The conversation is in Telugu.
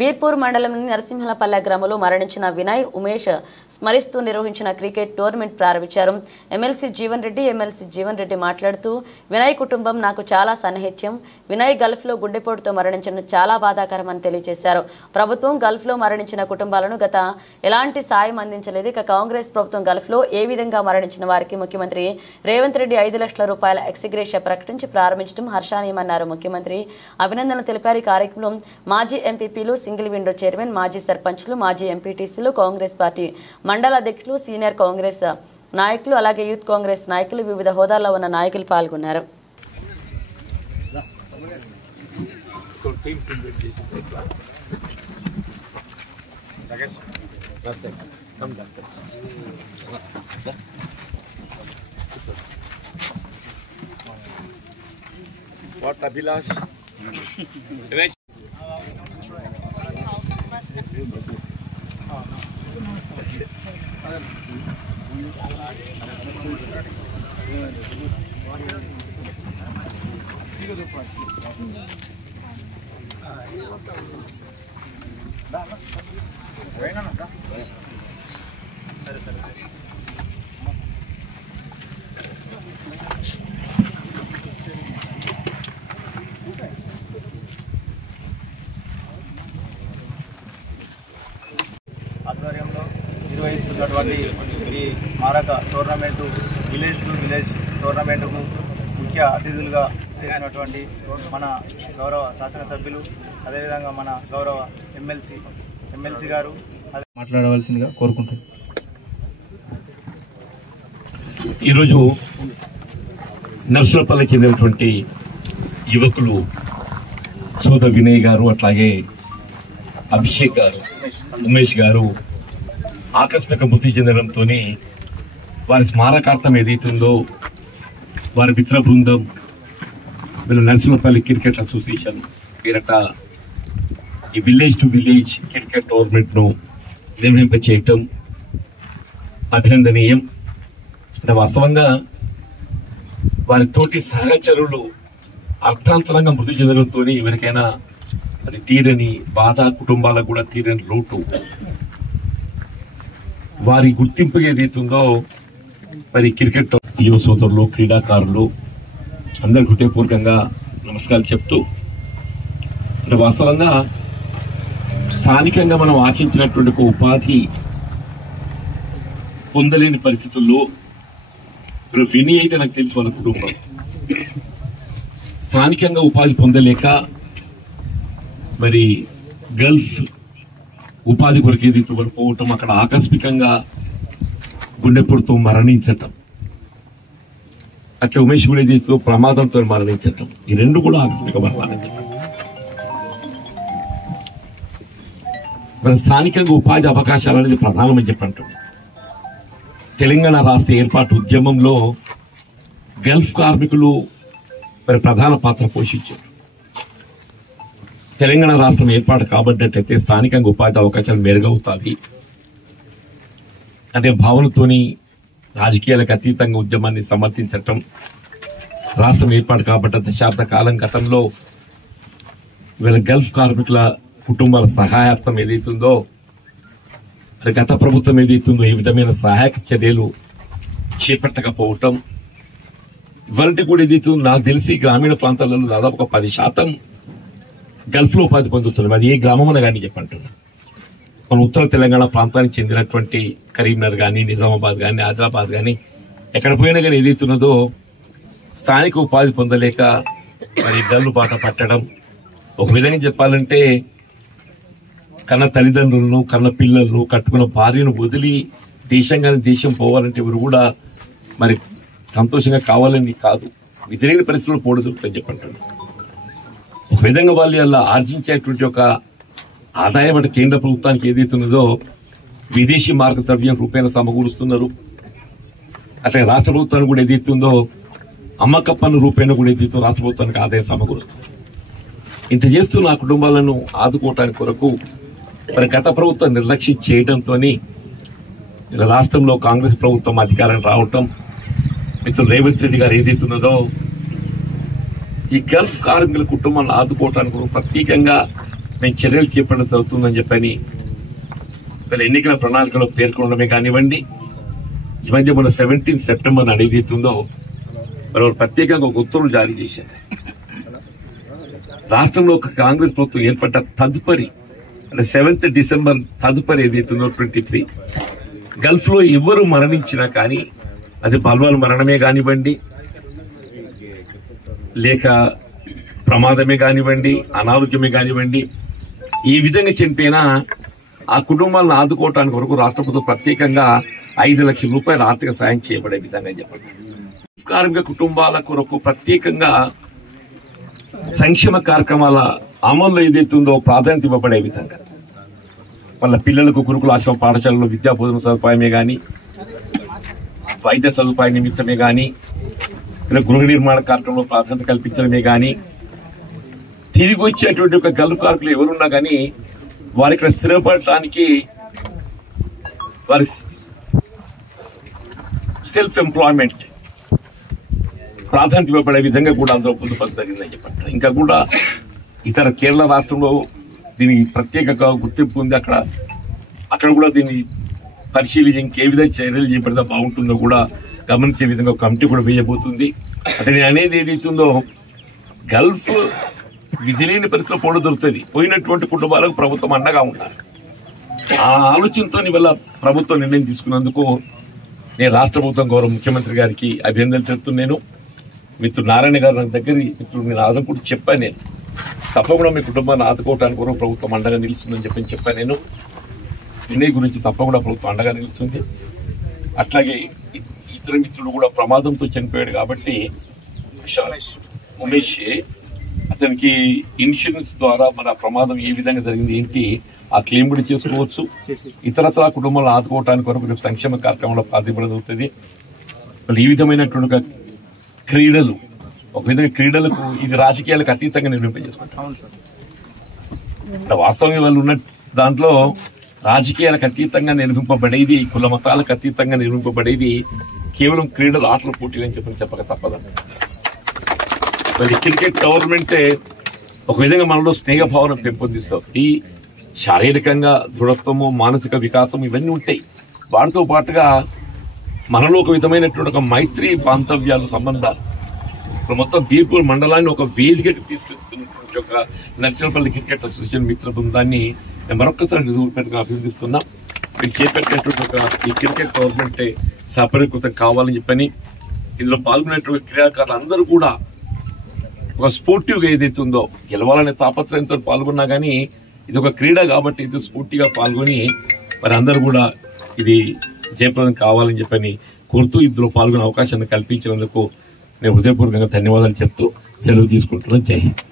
బీర్పూర్ మండలంలోని నరసింహలపల్లె గ్రామంలో మరణించిన వినయ్ ఉమేష్ స్మరిస్తూ నిర్వహించిన క్రికెట్ టోర్నమెంట్ ప్రారంభించారు. ఎమ్మెల్సీ జీవన్ రెడ్డి మాట్లాడుతూ వినయ్ కుటుంబం నాకు చాలా సన్నిహిత్యం. వినయ్ గల్ఫ్లో గుండెపోటుతో మరణించడం చాలా బాధాకరమని తెలియజేశారు. ప్రభుత్వం గల్ఫ్లో మరణించిన కుటుంబాలను గత ఎలాంటి సాయం అందించలేదు. ఇక కాంగ్రెస్ ప్రభుత్వం గల్ఫ్లో ఏ విధంగా మరణించిన వారికి ముఖ్యమంత్రి రేవంత్ రెడ్డి 5 లక్షల రూపాయల ఎక్స్గ్రేషియా ప్రకటించి ప్రారంభించడం హర్షణీయమన్నారు. ముఖ్యమంత్రి అభినందనలు తెలిపారు. ఈ కార్యక్రమం మాజీ ఎంపీపీలు, సింగిల్ విండో చైర్మన్, మాజీ సర్పంచ్లు, మాజీ ఎంపీటీసీలు, కాంగ్రెస్ పార్టీ మండల అధ్యక్షులు, సీనియర్ కాంగ్రెస్ నాయకులు, అలాగే యూత్ కాంగ్రెస్ నాయకులు, వివిధ హోదాల్లో ఉన్న నాయకులు పాల్గొన్నారు. What Abhilash? ఆధ్వర్యంలో నిర్వహిస్తున్నటువంటి ఈ స్మారక టోర్నమెంటు విలేజ్ టు విలేజ్ టోర్నమెంటుకు ముఖ్య అతిథులుగా చేసినటువంటి మన గౌరవ శాసనసభ్యులు, అదేవిధంగా మన గౌరవ ఎమ్మెల్సీ గారు మాట్లాడవలసిందిగా కోరుకుంటున్నాను. ఈరోజు నర్సులపల్లి చెందినటువంటి యువకులు సోద వినయ్ గారు, అట్లాగే అభిషేక్ గారు, ఉమేష్ గారు ఆకస్మిక మృతి చెందడంతో వారి స్మారకార్థం ఏదైతుందో వారి మిత్ర బృందం వీళ్ళ నరసింహపల్లి క్రికెట్ అసోసియేషన్ పేరట ఈ విలేజ్ టు విలేజ్ క్రికెట్ టోర్నమెంట్ను నిర్వహింపచేయటం అభినందనీయం. అంటే వాస్తవంగా వారి తోటి సహచరులు అర్థాంతరంగా మృతి చెందడంతో ఎవరికైనా అది తీరని బాధ, కుటుంబాలకు కూడా తీరని లోటు. వారి గుర్తింపు ఏదైతుందో మరి క్రికెట్ యువ సోదరులు, క్రీడాకారులు అందరి హృదయపూర్వకంగా నమస్కారాలు చెప్తూ, అంటే వాస్తవంగా స్థానికంగా మనం ఆశించినటువంటి ఒక ఉపాధి పొందలేని పరిస్థితుల్లో ఇప్పుడు విని అయితే నాకు తెలిసి వాళ్ళ కుటుంబం స్థానికంగా ఉపాధి పొందలేక మరి గల్ఫ్ ఉపాధి కొరకు ఏదైతే పోవటం, అక్కడ ఆకస్మికంగా గుండెపోటుతో మరణించటం, అట్లా ఉమేష్ కూడా ఏదైతే ప్రమాదంతో మరణించటం, ఈ రెండు కూడా ఆకస్మిక మరణాలు. మన స్థానికంగా ఉపాధి అవకాశాలు అనేది ప్రధానమని చెప్పంటాం. తెలంగాణ రాష్ట్ర ఏర్పాటు ఉద్యమంలో గల్ఫ్ కార్మికులు మరి ప్రధాన పాత్ర పోషించారు. తెలంగాణ రాష్ట్రం ఏర్పాటు కాబట్టినట్టయితే స్థానికంగా ఉపాధి అవకాశాలు మెరుగవుతాయి అనే భావనతోని రాజకీయాలకు అతీతంగా ఉద్యమాన్ని సమర్థించటం, రాష్ట్రం ఏర్పాటు కాబట్టి దశాబ్ద కాలం గతంలో వీళ్ళ గల్ఫ్ కార్మికుల కుటుంబాల సహాయార్థం ఏదైతుందో, గత ప్రభుత్వం ఏదైతుందో ఏ విధమైన సహాయక చర్యలు చేపట్టకపోవటం, ఇవాళ కూడా ఏదైతుందో నాకు తెలిసి గ్రామీణ ప్రాంతాలలో దాదాపు ఒక 10% గల్ఫ్ లో ఉపాధి పొందుతున్నారు. అది ఏ గ్రామం అని కానీ చెప్పంటున్నా. మన ఉత్తర తెలంగాణ ప్రాంతానికి చెందినటువంటి కరీంనగర్ కానీ, నిజామాబాద్ కానీ, ఆదిలాబాద్ కానీ ఎక్కడ పోయినా కానీ ఏదైతున్నదో స్థానిక ఉపాధి పొందలేక మరి డల్లు బాట పట్టడం. ఒక విధంగా చెప్పాలంటే కన్న తల్లిదండ్రులను, కన్న పిల్లలను, కట్టుకున్న భార్యను వదిలి దేశంగానే దేశం పోవాలంటే ఎవరు కూడా మరి సంతోషంగా కావాలని కాదు, విధిలేని పరిస్థితుల్లో పోడదురుకుతాని చెప్పంటారు. ఒక విధంగా వాళ్ళు అలా ఆర్జించేటువంటి ఒక ఆదాయం అంటే కేంద్ర ప్రభుత్వానికి ఏదైతున్నదో విదేశీ మార్గద్రవ్యం రూపేణ సమకూరుస్తున్నారు. అట్లా రాష్ట్ర ప్రభుత్వానికి కూడా ఏదైతుందో అమ్మక పన్ను రూపేణ కూడా ఏదైతే రాష్ట్ర ప్రభుత్వానికి ఆదాయం సమకూరుస్తుంది. ఇంత చేస్తూ నా కుటుంబాలను ఆదుకోవటానికి కొరకు మరి గత ప్రభుత్వం నిర్లక్ష్యం చేయడంతో రాష్ట్రంలో కాంగ్రెస్ ప్రభుత్వం అధికారం రావటం, మిత్రులు రేవంత్ రెడ్డి గారు ఏదైతున్నదో ఈ గల్ఫ్ కార్మికుల కుటుంబాలను ఆదుకోవటానికి ప్రత్యేకంగా మేము చర్యలు చేపట్టడం జరుగుతుందని చెప్పని వీళ్ళ ఎన్నికల ప్రణాళికలో పేర్కొనడమే కానివ్వండి, ఈ మధ్య మన 17 సెప్టెంబర్ అడిగితుందో మరి ప్రత్యేకంగా ఒక ఉత్తర్వులు జారీ చేశారు. రాష్ట్రంలో ఒక కాంగ్రెస్ ప్రభుత్వం ఏర్పడ్డ తదుపరి అంటే 7th డిసెంబర్ తదుపరి ఏదైతుందో 23 గల్ఫ్ లో ఎవరు మరణించినా కానీ అది బల్వాన్ మరణమే కానివ్వండి, లేక ప్రమాదమే కానివ్వండి, అనారోగ్యమే కానివ్వండి, ఈ విధంగా చనిపోయినా ఆ కుటుంబాలను ఆదుకోవటానికి వరకు రాష్ట్ర ప్రభుత్వం ప్రత్యేకంగా 5 లక్షల రూపాయల ఆర్థిక సాయం చేయబడే విధంగా చెప్పండి. కార్మిక కుటుంబాల కొరకు ప్రత్యేకంగా సంక్షేమ కార్యక్రమాల అమల్లో ఏదైతుందో ప్రాధాన్యత ఇవ్వబడే విధంగా వాళ్ళ పిల్లలకు గురుకుల ఆశ్రమ పాఠశాలలో విద్యా బోధన సదుపాయమే గాని, వైద్య సదుపాయం నిమిత్తమే గాని, గృహ నిర్మాణ కార్యక్రమంలో ప్రాధాన్యత కల్పించడమే గాని, తిరిగి వచ్చేటువంటి ఒక గల్ఫ్ కార్మికులు ఎవరున్నా గానీ వారి ఇక్కడ స్థిరపడటానికి వారి సెల్ఫ్ ఎంప్లాయ్మెంట్ ప్రాధాన్యత ఇవ్వబడే విధంగా కూడా అందులో పొందుపరచ జరిగిందని చెప్పండి. ఇంకా కూడా ఇతర కేరళ రాష్ట్రంలో దీనికి ప్రత్యేక గుర్తింపు ఉంది. అక్కడ కూడా దీన్ని పరిశీలించి ఇంకే విధంగా చర్యలు చేపడితే బాగుంటుందో కూడా గమనించే విధంగా కమిటీ కూడా వేయబోతుంది. అంటే నేను అనేది ఏదైతుందో గల్ఫ్ విధి లేని పరిస్థితిలో పోవడం దొరుకుతుంది. పోయినటువంటి కుటుంబాలకు ప్రభుత్వం అండగా ఉండాలి. ఆ ఆలోచనతో ఇవాళ ప్రభుత్వం నిర్ణయం తీసుకున్నందుకు నేను రాష్ట్ర ప్రభుత్వం గౌరవ ముఖ్యమంత్రి గారికి అభినందనలు తెలుపుతున్నాను. మిత్రుడు నారాయణ గారు నా దగ్గర మిత్రుడు నేను ఆదుకుంటూ చెప్పాను. నేను తప్పకుండా మీ కుటుంబాన్ని ఆదుకోవడానికి కూడా ప్రభుత్వం అండగా నిలుస్తుందని చెప్పాను. నేను వినయ్ గురించి తప్పకుండా ప్రభుత్వం అండగా నిలుస్తుంది. అట్లాగే ఇతర మిత్రుడు కూడా ప్రమాదంతో చనిపోయాడు కాబట్టి ఉమేష్ అతనికి ఇన్సూరెన్స్ ద్వారా మన ప్రమాదం ఏ విధంగా జరిగింది ఏంటి ఆ క్లెయిమ్ కూడా చేసుకోవచ్చు. ఇతరత్ర కుటుంబాలను ఆదుకోవడానికి వరకు సంక్షేమ కార్యక్రమంలో ప్రాతిపడుతుంది. ఈ విధమైనటువంటి క్రీడలు ఒక విధంగా క్రీడలకు ఇది రాజకీయాలకు అతీతంగా నిర్వహింపజేసుకుంటాం. వాస్తవంగా వాళ్ళు ఉన్న దాంట్లో రాజకీయాలకు అతీతంగా నిర్వహింపబడేది, కుల మతాలకు అతీతంగా నిర్వహింపబడేది కేవలం క్రీడలు ఆటల పోటీలు అని చెప్పక తప్పదండి. మరి క్రికెట్ టోర్నమెంటే ఒక విధంగా మనలో స్నేహభావన పెంపొందిస్తుంది. ఈ శారీరకంగా దృఢత్వము, మానసిక వికాసం ఇవన్నీ ఉంటాయి. వాటితో పాటుగా మనలో ఒక విధమైనటువంటి ఒక మైత్రి బాంధవ్యాలు, సంబంధాలు ఇప్పుడు మొత్తం బీర్పూర్ మండలాన్ని ఒక వేదికకి తీసుకెళ్తున్నటువంటి ఒక నర్సింహపల్లి క్రికెట్ అసోసియేషన్ మిత్ర బృందాన్ని మరొకసారి నిధులుపెట్టుగా అభినందిస్తున్నాం. మీరు చేపట్టినటువంటి ఒక ఈ క్రికెట్ టోర్నమెంట్ సఫలీకృతం కావాలని చెప్పని ఇందులో పాల్గొనేటువంటి క్రీడాకారులు అందరూ కూడా ఒక స్పోర్టివ్గా ఏదైతే ఉందో గెలవాలనే తాపత్రయంతో పాల్గొన్నా గానీ ఇది ఒక క్రీడ కాబట్టి ఇది స్ఫూర్తిగా పాల్గొని మరి అందరూ కూడా ఇది జయప్రదం కావాలని చెప్పని కోరుతూ ఇందులో పాల్గొనే అవకాశాన్ని కల్పించినందుకు నేను హృదయపూర్వకంగా ధన్యవాదాలు చెప్తూ సెలవు తీసుకుంటున్నాను. జై హింద్.